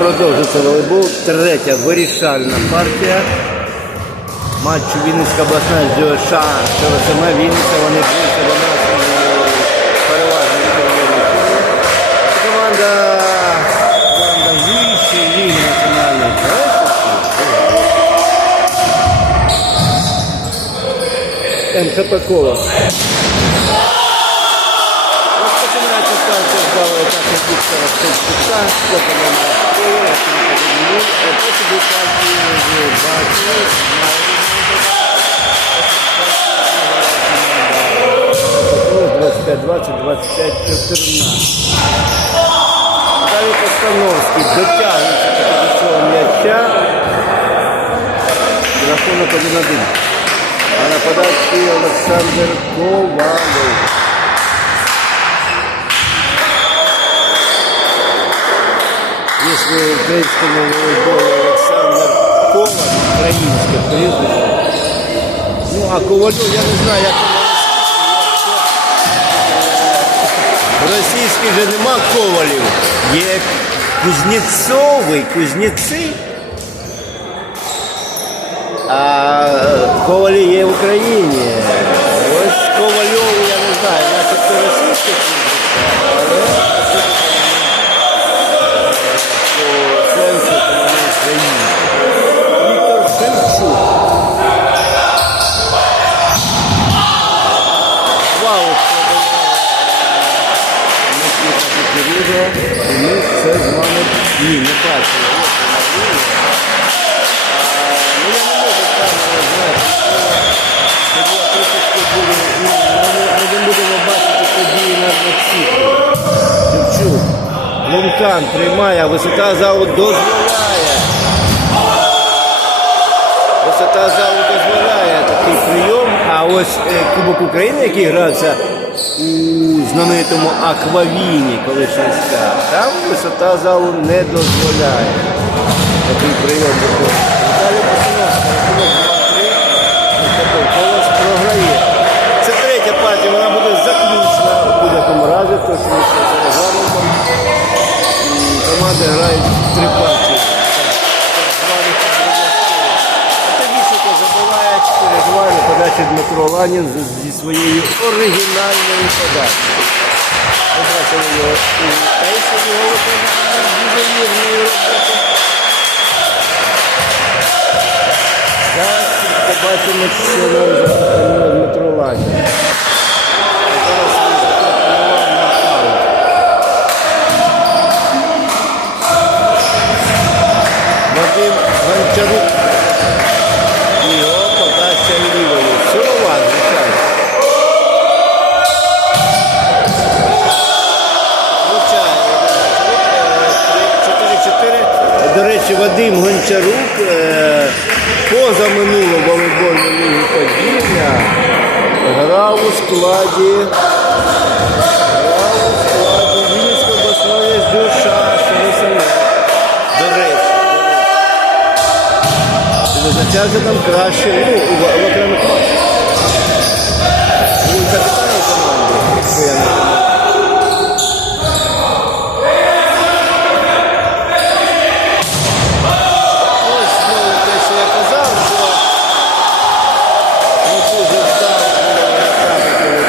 Продовжується волейбол. Третя вирішальна партія. Матчу Вінницька обласна з ДЮШ. ТВСМ Вінниця. Вони б'ються до нас у переважній. Команда, команда вищої ліги національної Колос. 20, 25, 14. Далі Постановський дотягнеться до цього м'яча. Рахунок 1-1. А нападавський Олександр Ковалов. Если українському волейболу Олександр Коваль, українське прізвище. Ну, а Ковалю, я не знаю, як воно російський же нема Ковалів. Є Кузнєцовий, Кузнєци. А Ковалі є в Україні. Ось Ковальов, я не знаю, значить це російське але відео, і ми це з вами ні, не бачили. Ми не будемо бачити події на всіх. Шевчук. Лункан приймає, висота залу дозволяє. Висота залу дозволяє такий прийом. А ось е, Кубок України, який грався у знаменитому Аквавіні, колишньська, там висота залу не дозволяє. Такий прийом. Віталій Пасиновський, рахунок 2-3. Колос програє. Це третя партія, вона буде заключна у будь-якому разі, тому що за регламентом. Команди грають три партії. Дмитро Ланін зі своєю оригінальною подачею. Ми його у Ейсі, його дуже роботи. Зараз побачимо, що нам запропонує Дмитро Ланін. речі, Вадим Гончарук е, поза минулу волейбольну лігу Поділля грав у складі. Це вже там краще, ну, в окремих матчах.